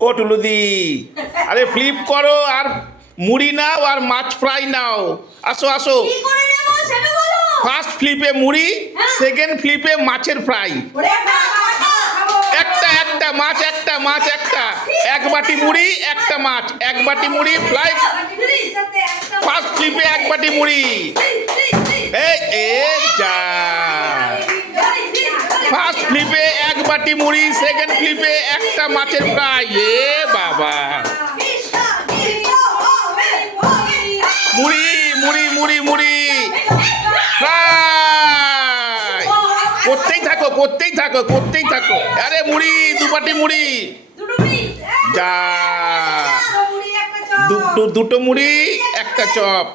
ও টুলুদি, আরে ফ্লিপ করো আর মুড়ি নাও আর মাছ ফ্রাই নাও। আসো আসো। কি করে নেব সেটা বলো। ফার্স্ট ফ্লিপে মুড়ি, সেকেন্ড ফ্লিপে মাছের ফ্রাই। ওরে বাবা, খাবো। একটা একটা মাছ, একটা মাছ, একটা এক বাটি মুড়ি, একটা মাছ, এক বাটি মুড়ি ফ্রাই। ফার্স্ট ফ্লিপে এক বাটি মুড়ি। এই এ যা। ফার্স্ট ফ্লিপে এক বাটি মুড়ি, সেকেন্ড ফ্লিপে একটা মাছের ফ্রাই। এ বাবা, মুড়ি মুড়ি মুড়ি মুড়ি ফ্রাই। করতেই থাকো, করতেই থাকো, করতেই থাকো। আরে মুড়ি, দু বাটি মুড়ি। যা, দুটো মুড়ি, একটা চপ।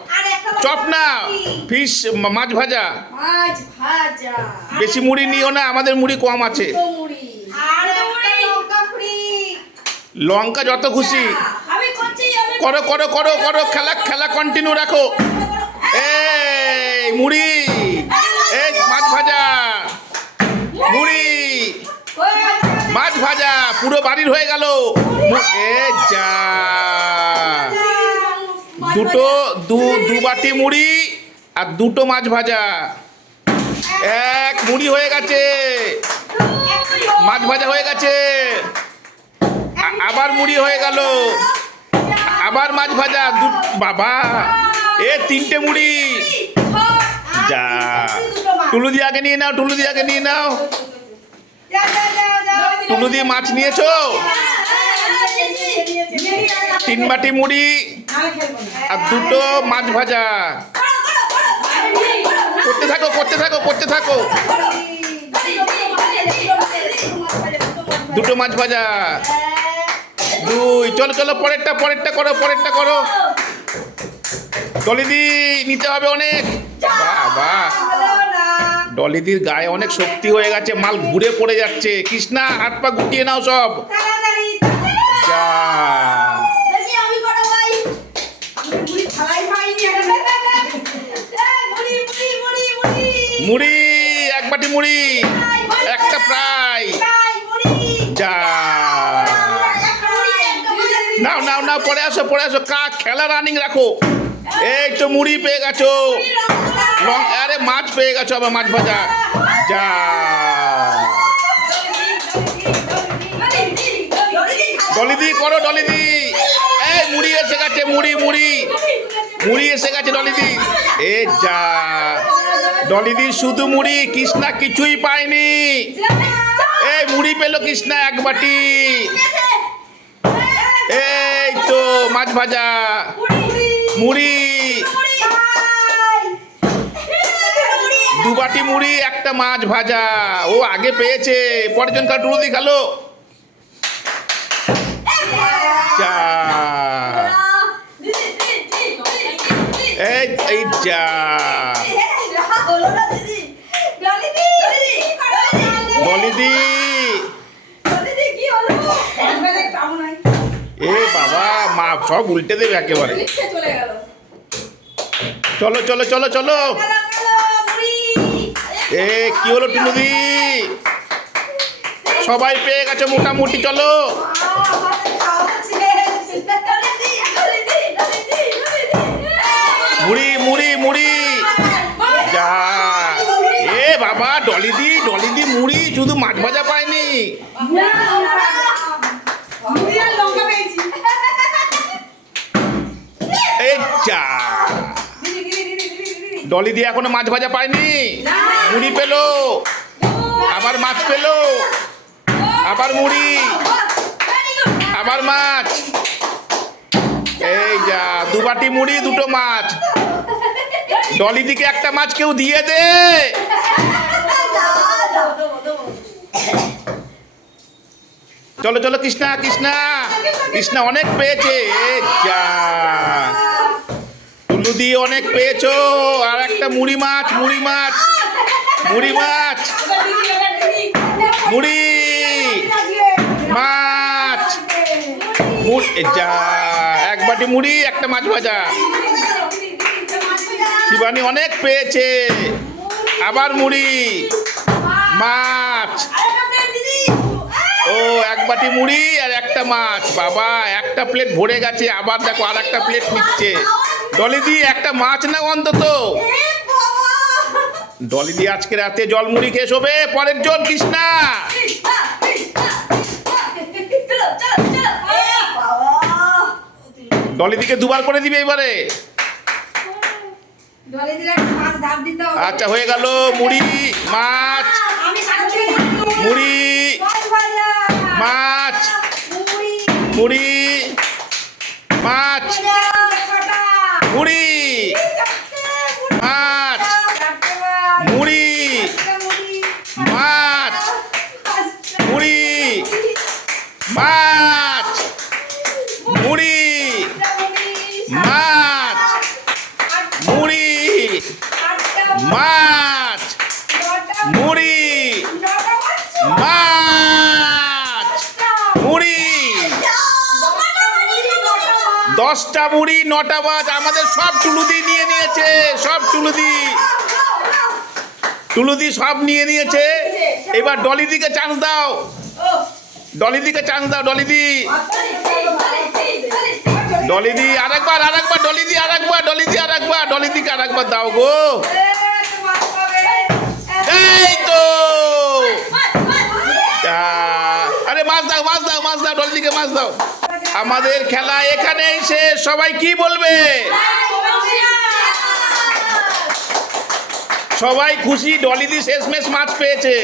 চপ না, ফিশ, মাছ ভাজা। মাছ ভাজা। বেশি মুড়ি নিও না, আমাদের মুড়ি কম আছে। লঙ্কা যত খুশি। করো করো করো করো, খেলা খেলা কন্টিনিউ রাখো। এই মুড়ি, এই মাছ ভাজা, মুড়ি, মাছ ভাজা, পুরো বাড়ির হয়ে গেল। এ যা, দু বাটি মুড়ি আর দুটো মাছ ভাজা। এক মুড়ি হয়ে গেছে, মাছ ভাজা হয়ে গেছে, আবার মুড়ি হয়ে গেল, আবার মাছ ভাজা। বাবা, এ তিনটে মুড়ি। যা, টুলুদি আগে নিয়ে নাও, টুলুদি আগে নিয়ে নাও। টুলুদি মাছ নিয়েছো? তিন বাটি মুড়ি আর দুটো মাছ ভাজা। করতে থাকো, করতে থাকো, করতে থাকো। দুটো মাছ ভাজা, দুই। চলো চলো, পরেরটা পরেরটা করো, পরেরটা করো। ডলিদি নিতে হবে অনেক। বাবা, ডলিদির গায়ে অনেক শক্তি হয়ে গেছে, মাল ঘুরে পড়ে যাচ্ছে। কৃষ্ণা, হাত পা গুটিয়ে নাও সব। যা, মুড়ি, এক বাটি মুড়ি, একটা ফ্রাই। যা, নাও নাও নাও, পরে আসো, পরে আসো। খেলা রানিং রাখো। এই তো মুড়ি পেয়ে গেছো, আরে মাছ পেয়ে গেছো, আবার মাছ ভাজা। যা, ডলিদি করো, ডলিদি। এই মুড়ি এসে গেছে, মুড়ি মুড়ি মুড়ি এসে গেছে ডলিদি। এ যা, ডলিদি শুধু মুড়ি, কৃষ্ণা কিছুই পায়নি। এই মুড়ি পেলো কৃষ্ণা এক বাটি। এই তো মাছ ভাজা, মুড়ি, দু বাটি মুড়ি, একটা মাছ ভাজা। ও আগে পেয়েছে, পরের জন টুলুদি খালো। যা, এই যা, ডলিদি। এ বাবা, মা সব উল্টে দেবে একেবারে। চলো চলো চলো চলো। এ কি হলো টুলুদি, সবাই পেয়ে গেছে মোটামুটি। চলো, মুড়ি মুড়ি মুড়ি। যা, এ বাবা, ডলিদি ডলিদি মুড়ি, শুধু মাছ ভাজা পায়নি। এই যা, ডলিদি এখনো মাছ ভাজা পায়নি। মুড়ি পেলো, আবার মাছ পেলো, আবার মুড়ি, আবার মাছ। এই যা, দু বাটি মুড়ি, দুটো মাছ। ডলিদিকে একটা মাছ কেউ দিয়ে দে। চলো চলো, কৃষ্ণা কৃষ্ণা কৃষ্ণা অনেক পেয়েছে। যা, টুলুদি অনেক পেয়েছো। আর একটা মুড়ি মাছ, মুড়ি মাছ, মুড়ি মাছ, মুড়ি, মাছ, যা, এক বাটি মুড়ি, একটা মাছ ভাজা। শিবানী অনেক পেয়েছে, আবার মুড়ি, মাছ। ও ও এক বাটি মুড়ি আর একটা মাছ, বাবা একটা প্লেট ভরে গেছে, আবার দেখো আর একটা প্লেট নিচ্ছে। ডলিদি একটা মাছ নাও অন্তত। ডলিদি আজকে রাতে জল মুড়ি খেয়ে শোবে, পরের জন কৃষ্ণা। ডলিদিকে দুবার করে দিবে এবারে। আচ্ছা হয়ে গেল মুড়ি মাছ, মুড়ি মাছ, মুড়ি মাছ, মুড়ি মাছ, মুড়ি মাছ, মুড়ি মাছ, মুড়ি মাছ, মুড়ি মাছ, মুড়ি মাছ, মুড়ি। 10টা মুড়ি 9টা মাছ, আমাদের সব টুলুদি নিয়ে নিয়েছে, সব টুলুদি টুলুদি সব নিয়ে নিয়েছে। এবার ডলিদিকে চান্স দাও, ডলিদিকে চান্স দাও, ডলিদি ডলিদি আরেকবার আরেকবার, ডলিদি আরেকবার, ডলিদি আরেকবার, ডলিদিকে আরেকবার দাও গো। এই তো আরে মাছ দাও, মাছ দাও, মাছ দাও, ডলিদিকে মাছ দাও। আমাদের খেলা এখানেই শেষ। সবাই কি বলবে? সবাই খুশি, ডলিদি শেষমেশ মাছ পেয়েছে।